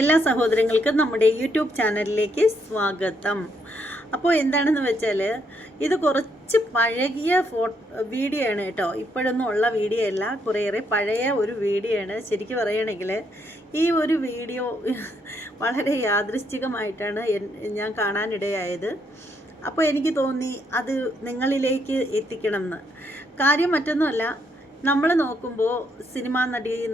എല്ലാ സഹോദരങ്ങൾക്കും നമ്മുടെ യൂട്യൂബ് ചാനലിലേക്ക് സ്വാഗതം. അപ്പോൾ എന്താണെന്ന് വെച്ചാൽ ഇത് കുറച്ച് പഴകിയ വീഡിയോ ആണ് കേട്ടോ. ഇപ്പോഴൊന്നും ഉള്ള വീഡിയോ അല്ല, കുറേയേറെ പഴയ ഒരു വീഡിയോ ആണ്. ശരിക്കും പറയുകയാണെങ്കിൽ ഈ ഒരു വീഡിയോ വളരെ യാദൃശ്ചികമായിട്ടാണ് ഞാൻ കാണാനിടയായത്. അപ്പോൾ എനിക്ക് തോന്നി അത് നിങ്ങളിലേക്ക് എത്തിക്കണം എന്ന്. കാര്യം മറ്റൊന്നുമല്ല, നമ്മൾ നോക്കുമ്പോൾ സിനിമാ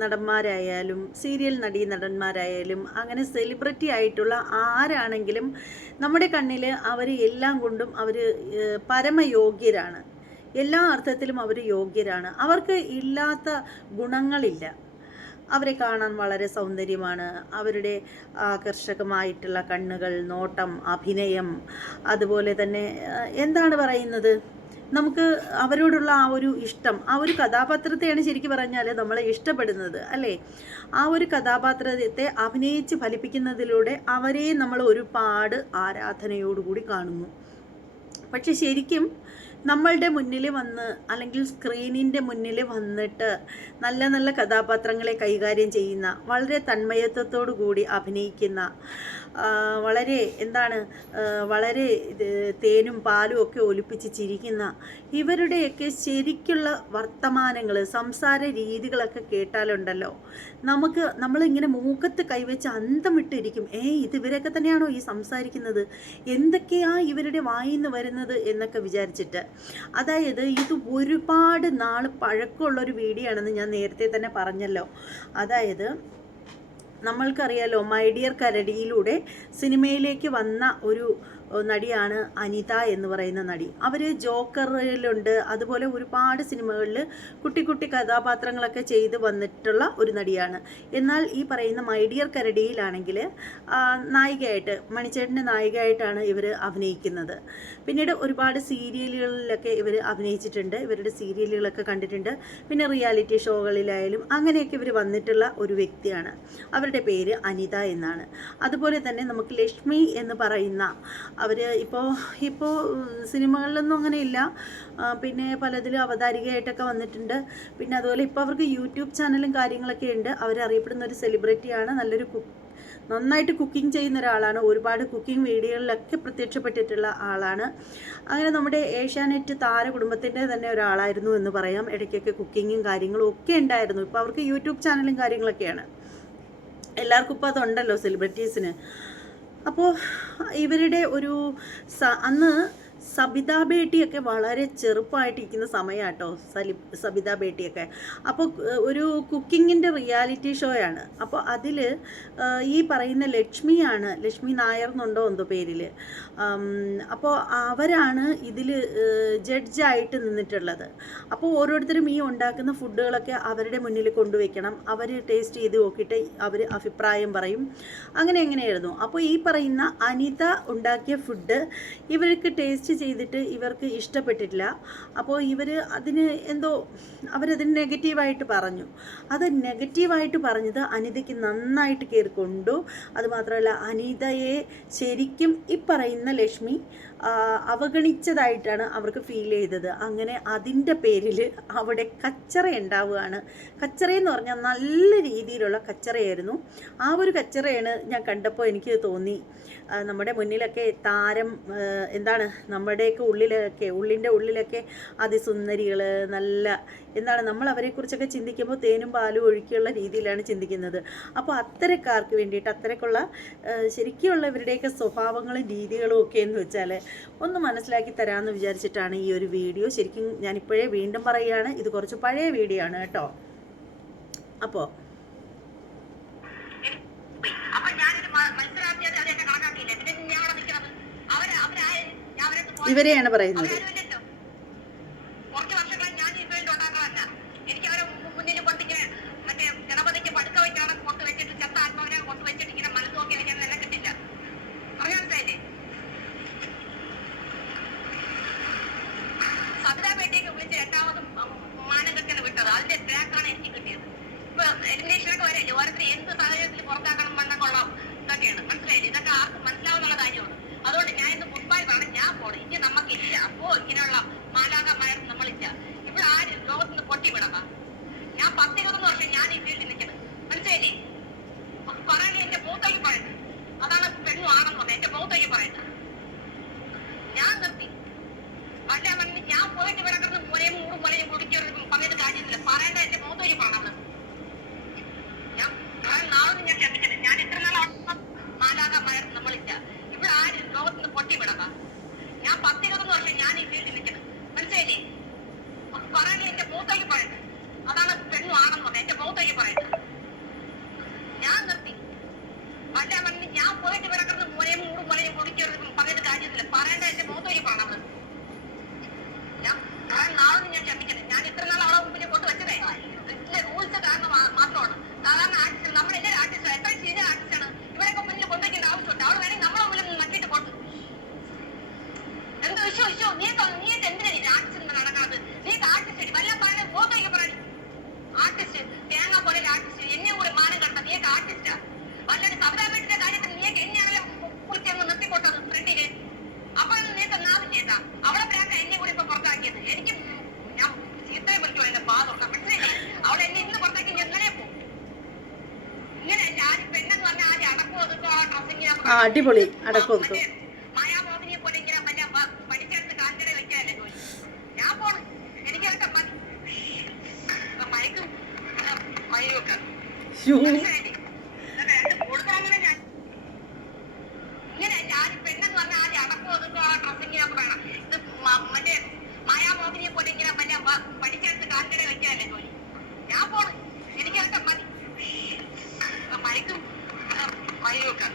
നടന്മാരായാലും സീരിയൽ നടന്മാരായാലും അങ്ങനെ സെലിബ്രിറ്റി ആയിട്ടുള്ള ആരാണെങ്കിലും നമ്മുടെ കണ്ണിൽ അവർ എല്ലാം കൊണ്ടും അവർ പരമയോഗ്യരാണ്. എല്ലാ അർത്ഥത്തിലും അവർ യോഗ്യരാണ്. അവർക്ക് ഇല്ലാത്ത ഗുണങ്ങളില്ല. അവരെ കാണാൻ വളരെ സൗന്ദര്യമാണ്. അവരുടെ ആകർഷകമായിട്ടുള്ള കണ്ണുകൾ, നോട്ടം, അഭിനയം, അതുപോലെ തന്നെ എന്താണ് പറയുന്നത്, നമുക്ക് അവരോടുള്ള ആ ഒരു ഇഷ്ടം, ആ ഒരു കഥാപാത്രത്തെയാണ് ശരിക്കും പറഞ്ഞാൽ നമ്മളെ ഇഷ്ടപ്പെടുന്നത് അല്ലേ. ആ ഒരു കഥാപാത്രത്തെ അഭിനയിച്ച് ഫലിപ്പിക്കുന്നതിലൂടെ അവരെ നമ്മൾ ഒരുപാട് ആരാധനയോടുകൂടി കാണുന്നു. പക്ഷെ ശരിക്കും നമ്മളുടെ മുന്നിൽ വന്ന് അല്ലെങ്കിൽ സ്ക്രീനിൻ്റെ മുന്നിൽ വന്നിട്ട് നല്ല നല്ല കഥാപാത്രങ്ങളെ കൈകാര്യം ചെയ്യുന്ന, വളരെ തന്മയത്വത്തോടു കൂടി അഭിനയിക്കുന്ന, വളരെ വളരെ തേനും പാലും ഒക്കെ ഒലിപ്പിച്ച് ചിരിക്കുന്ന ഇവരുടെയൊക്കെ ശരിക്കുള്ള വർത്തമാനങ്ങൾ, സംസാര രീതികളൊക്കെ കേട്ടാലുണ്ടല്ലോ നമ്മളിങ്ങനെ മൂക്കത്ത് കൈവച്ച് അന്തം വിട്ടിരിക്കും. ഇത് ഇവരൊക്കെ തന്നെയാണോ ഈ സംസാരിക്കുന്നത്, എന്തൊക്കെയാ ഇവരുടെ വായിന്ന് വരുന്നത് എന്നൊക്കെ വിചാരിച്ചിട്ട്. അതായത് ഇത് ഒരുപാട് നാൾ പഴക്കമുള്ളൊരു വീഡിയോ ആണെന്ന് ഞാൻ നേരത്തെ തന്നെ പറഞ്ഞല്ലോ. അതായത് നമ്മൾക്കറിയാലോ, മൈ ഡിയർ കരടിയിലൂടെ സിനിമയിലേക്ക് വന്ന ഒരു നടിയാണ് അനിത എന്ന് പറയുന്ന നടി. അവർ ജോക്കറിലുണ്ട്, അതുപോലെ ഒരുപാട് സിനിമകളിൽ കുട്ടി കുട്ടി കഥാപാത്രങ്ങളൊക്കെ ചെയ്ത് വന്നിട്ടുള്ള ഒരു നടിയാണ്. എന്നാൽ ഈ പറയുന്ന മൈ ഡിയർ കരടിയിലാണെങ്കിൽ നായികയായിട്ട്, മണിച്ചേട്ടൻ്റെ നായികയായിട്ടാണ് ഇവർ അഭിനയിക്കുന്നത്. പിന്നീട് ഒരുപാട് സീരിയലുകളിലൊക്കെ ഇവർ അഭിനയിച്ചിട്ടുണ്ട്, ഇവരുടെ സീരിയലുകളൊക്കെ കണ്ടിട്ടുണ്ട്. പിന്നെ റിയാലിറ്റി ഷോകളിലായാലും അങ്ങനെയൊക്കെ ഇവർ വന്നിട്ടുള്ള ഒരു വ്യക്തിയാണ്. അവരുടെ പേര് അനിത എന്നാണ്. അതുപോലെ തന്നെ നമുക്ക് ലക്ഷ്മി എന്ന് പറയുന്ന അവർ ഇപ്പോൾ സിനിമകളിലൊന്നും അങ്ങനെയില്ല, പിന്നെ പലതിലും അവതാരികയായിട്ടൊക്കെ വന്നിട്ടുണ്ട്. പിന്നെ അതുപോലെ ഇപ്പോൾ അവർക്ക് യൂട്യൂബ് ചാനലും കാര്യങ്ങളൊക്കെ ഉണ്ട്. അവരറിയപ്പെടുന്ന ഒരു സെലിബ്രിറ്റിയാണ്. നന്നായിട്ട് കുക്കിംഗ് ചെയ്യുന്ന ഒരാളാണ്. ഒരുപാട് കുക്കിംഗ് വീഡിയോകളിലൊക്കെ പ്രത്യക്ഷപ്പെട്ടിട്ടുള്ള ആളാണ്. അങ്ങനെ നമ്മുടെ ഏഷ്യാനെറ്റ് താര കുടുംബത്തിൻ്റെ തന്നെ ഒരാളായിരുന്നു എന്ന് പറയാം. ഇടയ്ക്കൊക്കെ കുക്കിങ്ങും കാര്യങ്ങളും ഒക്കെ ഉണ്ടായിരുന്നു. ഇപ്പോൾ അവർക്ക് യൂട്യൂബ് ചാനലും കാര്യങ്ങളൊക്കെയാണ്. എല്ലാവർക്കും ഇപ്പോൾ അതുണ്ടല്ലോ സെലിബ്രിറ്റീസിന്. അപ്പോൾ ഇവരുടെ ഒരു അന്ന് സബിത ബേട്ടിയൊക്കെ വളരെ ചെറുപ്പമായിട്ടിരിക്കുന്ന സമയമാട്ടോ, സബിത ബേട്ടിയൊക്കെ. അപ്പോൾ ഒരു കുക്കിങ്ങിൻ്റെ റിയാലിറ്റി ഷോയാണ്. അപ്പോൾ അതിൽ ഈ പറയുന്ന ലക്ഷ്മി നായർ എന്നുണ്ടോ എന്തോ പേരിൽ, അപ്പോൾ അവരാണ് ഇതിൽ ജഡ്ജായിട്ട് നിന്നിട്ടുള്ളത്. അപ്പോൾ ഓരോരുത്തരും ഈ ഉണ്ടാക്കുന്ന ഫുഡുകളൊക്കെ അവരുടെ മുന്നിൽ കൊണ്ടുവയ്ക്കണം. അവർ ടേസ്റ്റ് ചെയ്ത് നോക്കിയിട്ട് അവർ അഭിപ്രായം പറയും. എങ്ങനെയായിരുന്നു. അപ്പോൾ ഈ പറയുന്ന അനിത ഉണ്ടാക്കിയ ഫുഡ് ഇവർക്ക് ടേസ്റ്റ് ചെയ്തിട്ട് ഇവർക്ക് ഇഷ്ടപ്പെട്ടിട്ടില്ല. അപ്പോൾ അവരതിന് നെഗറ്റീവായിട്ട് പറഞ്ഞു. അത് നെഗറ്റീവായിട്ട് പറഞ്ഞത് അനിതയ്ക്ക് നന്നായിട്ട് കയറിക്കൊണ്ടു. അതുമാത്രമല്ല, അനിതയെ ശരിക്കും ഈ പറയുന്ന ലക്ഷ്മി അവഗണിച്ചതായിട്ടാണ് അവർക്ക് ഫീൽ ചെയ്തത്. അങ്ങനെ അതിൻ്റെ പേരിൽ അവിടെ കച്ചറ ഉണ്ടാവുകയാണ്. കച്ചറയെന്ന് പറഞ്ഞാൽ നല്ല രീതിയിലുള്ള കച്ചറയായിരുന്നു. ആ ഒരു കച്ചറയാണ് ഞാൻ കണ്ടപ്പോൾ എനിക്ക് തോന്നി, നമ്മുടെ മുന്നിലൊക്കെ താരം നമ്മുടെയൊക്കെ ഉള്ളിൻ്റെ ഉള്ളിലൊക്കെ അതിസുന്ദരികൾ, നമ്മൾ അവരെക്കുറിച്ചൊക്കെ ചിന്തിക്കുമ്പോൾ തേനും പാലും ഒഴുക്കിയുള്ള രീതിയിലാണ് ചിന്തിക്കുന്നത്. അപ്പോൾ അത്തരക്കാർക്ക് വേണ്ടിയിട്ട്, അത്തരക്കുള്ള ശരിക്കുള്ള ഇവരുടെയൊക്കെ സ്വഭാവങ്ങളും രീതികളും ഒക്കെ എന്ന് വെച്ചാൽ ഒന്ന് മനസ്സിലാക്കി തരാമെന്ന് വിചാരിച്ചിട്ടാണ് ഈ ഒരു വീഡിയോ. ശരിക്കും ഞാനിപ്പോഴേ വീണ്ടും പറയുകയാണ്, ഇത് കുറച്ച് പഴയ വീഡിയോ ആണ് കേട്ടോ. അപ്പോൾ ഇവരെയാണ് പറയുന്നത്. സബിതാപേട്ടയ്ക്ക് വിളിച്ച് രണ്ടാമതും മാനങ്കത്തിന് വിട്ടത് അതിന്റെ ട്രാക്കാണ് എനിക്ക് കിട്ടിയത്. ഇപ്പൊ എലിമിനേഷനൊക്കെ വരല്ലേ, ഓരോരുത്തർ എന്ത് സാഹചര്യത്തിൽ പുറത്താക്കണം കൊള്ളാം ഇതൊക്കെയാണ്. മനസ്സിലായില്ലേ? ഇതൊക്കെ ആർക്കും മനസ്സിലാവുന്നുള്ള കാര്യമാണ്. അതുകൊണ്ട് ഞാൻ ഇന്ന് ഫുട്ബോൾ വേണം, ഞാൻ പോണം, ഇനി നമുക്കില്ല. അപ്പോൾ ഇങ്ങനെ മുഖത്തേക്ക് പറയുന്നത്. അതാണ് പെണ്ണും ആണെന്ന് പറഞ്ഞത്. എന്റെ മുഖത്തേക്ക് പറയുന്നത്. ഞാൻ നിർത്തി. പണ്ടേ പറഞ്ഞു ഞാൻ പോയിട്ട് ഇവിടെ കിടന്ന് മുലയും മൂടും മുലയും കുടിക്കരുത് പറഞ്ഞിട്ട് കാര്യമില്ല. പറയേണ്ട എന്റെ മുഖത്തേക്ക് പറയണത്. ഞാൻ നാളെ ഞാൻ ക്ഷമിക്കണേ. ഞാൻ ഇത്ര നാൾ മാലാകമായിരുന്നു നമ്മളില്ല. ഇവിടെ ആരും ലോകത്തുനിന്ന് പൊട്ടി വിടക്കാം. ഞാൻ 10-20 വർഷം ഞാൻ ഈ വീട്ടിൽ നിൽക്കുന്നത്. മനസ്സിലായില്ലേ? പറയണേ എന്റെ മുഖത്തേക്ക് പറയുന്നത്. അതാണ് പെണ്ണും ആണെന്ന് പറഞ്ഞത്. എന്റെ മുഖത്തേക്ക് പറയുന്നത്. ഞാൻ നിർത്തി. പണ്ടേ പറഞ്ഞു ഞാൻ പോയിട്ട് ഇവിടെ കിടന്ന് മുലയും മൂടും മുലയും കുടിക്കരുത് പറഞ്ഞിട്ട് കാര്യമില്ല. പറയേണ്ട എന്റെ മുഖത്തേക്ക് പറയണത്. ഞാൻ നാളെ ഞാൻ ക്ഷമിക്കണേ. ഞാൻ ഇത്ര നാൾ അവളെ മുമ്പിൽ കൊണ്ട് വെച്ചതേ ഇതിന്റെ റൂൾസ് കാരണം മാത്രമാണ്. സാധാരണ ആർട്ടിസ്റ്റ് നമ്മളെല്ലാം ആർട്ടിസ്റ്റ് എത്ര ചെയ്ത ആർട്ടിസ്റ്റാണ് ഇവരൊക്കെ മുന്നിൽ കൊണ്ടുവയ്ക്കേണ്ട ആവശ്യമുണ്ട്. അവൾ വേണമെങ്കിൽ നമ്മളെ മുന്നിൽ നട്ടിട്ട് പോട്ട്. എന്ത് വിശ്വസിച്ചോ നീക്ക് എന്തിനാണ് ആർട്ടിസ്റ്റ് നടക്കുന്നത്? നീക്ക് ആർട്ടിസ്റ്റ് വല്ല പറഞ്ഞ ബോധമൊക്കെ പറഞ്ഞു. ആർട്ടിസ്റ്റ് തേങ്ങ പോലെ ആർട്ടിസ്റ്റ് എന്നെ കൂടെ മാനം കണ്ട നീക്ക് ആർട്ടിസ്റ്റാ. വല്ലൊരു കവിതാ വീട്ടിന്റെ കാര്യത്തിൽ നീക്ക് എന്നെയാണല്ലോ കുളിച്ചങ്ങ് നിർത്തിക്കൊട്ടത് ഫ്രണ്ടില്. അപ്പോഴൊന്നും നീക്ക് നാവും ചെയ്ത അവളെ പ്രാന്ത എന്നെ കൂടി ഇപ്പൊ പുറത്താക്കിയത്. എനിക്ക് ഞാൻ ചീത്തയെ പറ്റുമോ എന്റെ പാതുണ്ട്. മനസ്സിലായി? അവളെ എന്നെ ഇന്ന് പുറത്തേക്ക് എങ്ങനെ പോകും? ഇങ്ങനെ ആരും പെണ്ണെന്ന് പറഞ്ഞാൽ ആരും അടക്കം ഒതുക്കോ ഡ്രസ്സിങ് അടിപൊളി അടക്കം ഒതുക്കും. മായാമോഹിനിയെ പോലെ ഇങ്ങനെ വല്ല പഠിച്ചെടുത്ത് കാഞ്ചന വെക്കാല്ലേ ജോലി. ഞാൻ പോണ്. എനിക്കതൊക്കെ മതി. മയക്കും മയൊക്കെ കൊടുക്കാങ്ങനെ ഞാൻ ഇങ്ങനെ ആരും പെണ്ണെന്ന് പറഞ്ഞാൽ ആരും അടക്കം ഒതുക്കോ ഡ്രസ്സിങ് വേണം. ഇത് മറ്റേ മായാമോഹിനിയെ പോലെ ഇങ്ങനെ വല്ല പഠിച്ചെടുത്ത് കാഞ്ചന വെക്കാല്ലേ ജോലി. ഞാൻ പോണ്. എനിക്കതൊക്കെ മതി. മയക്കും മയൊക്കെ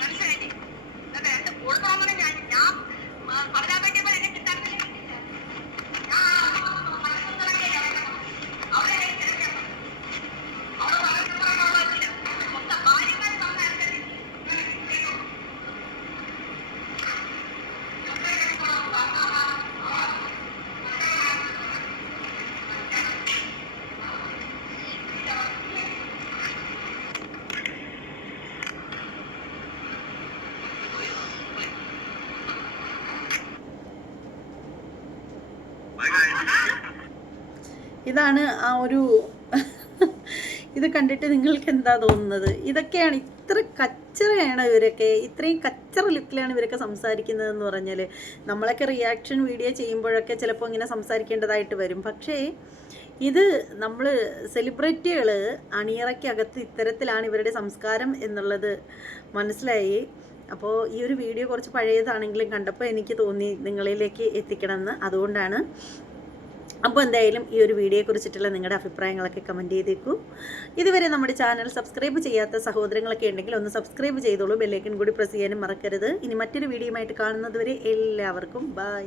മനസ്സിലായില്ലേ? കൊടുക്കണമെന്ന് ഞാൻ പറയാൻ പറ്റിയപ്പോൾ എന്നെ കിട്ടാറില്ല. അവിടെ മൊത്തം ഭാര്യമാർ ഇതാണ് ആ ഒരു ഇത് കണ്ടിട്ട് നിങ്ങൾക്ക് എന്താ തോന്നുന്നത്? ഇതൊക്കെയാണ്, ഇത്ര കച്ചറയാണ് ഇവരൊക്കെ, ഇത്രയും കച്ചറ ലുക്കിലാണ് ഇവരൊക്കെ സംസാരിക്കുന്നതെന്ന് പറഞ്ഞാൽ. നമ്മളൊക്കെ റിയാക്ഷൻ വീഡിയോ ചെയ്യുമ്പോഴൊക്കെ ചിലപ്പോൾ ഇങ്ങനെ സംസാരിക്കേണ്ടതായിട്ട് വരും. പക്ഷേ ഇത് നമ്മൾ സെലിബ്രിറ്റികൾ അണിയറയ്ക്കകത്ത് ഇത്തരത്തിലാണ് ഇവരുടെ സംസ്കാരം എന്നുള്ളത് മനസ്സിലായി. അപ്പോൾ ഈ ഒരു വീഡിയോ കുറച്ച് പഴയതാണെങ്കിലും കണ്ടപ്പോൾ എനിക്ക് തോന്നി നിങ്ങളിലേക്ക് എത്തിക്കണമെന്ന്. അതുകൊണ്ടാണ്. അപ്പോൾ എന്തായാലും ഈ ഒരു വീഡിയോയെ കുറിച്ചിട്ടുള്ള നിങ്ങളുടെ അഭിപ്രായങ്ങളൊക്കെ കമൻറ്റ് ചെയ്തേക്കൂ. ഇതുവരെ നമ്മുടെ ചാനൽ സബ്സ്ക്രൈബ് ചെയ്യാത്ത സഹോദരങ്ങളൊക്കെ ഉണ്ടെങ്കിൽ ഒന്ന് സബ്സ്ക്രൈബ് ചെയ്തോളൂ. ബെല്ലൈക്കൺ കൂടി പ്രസ് ചെയ്യാനും മറക്കരുത്. ഇനി മറ്റൊരു വീഡിയോയുമായിട്ട് കാണുന്നത് വരെ എല്ലാവർക്കും ബൈ.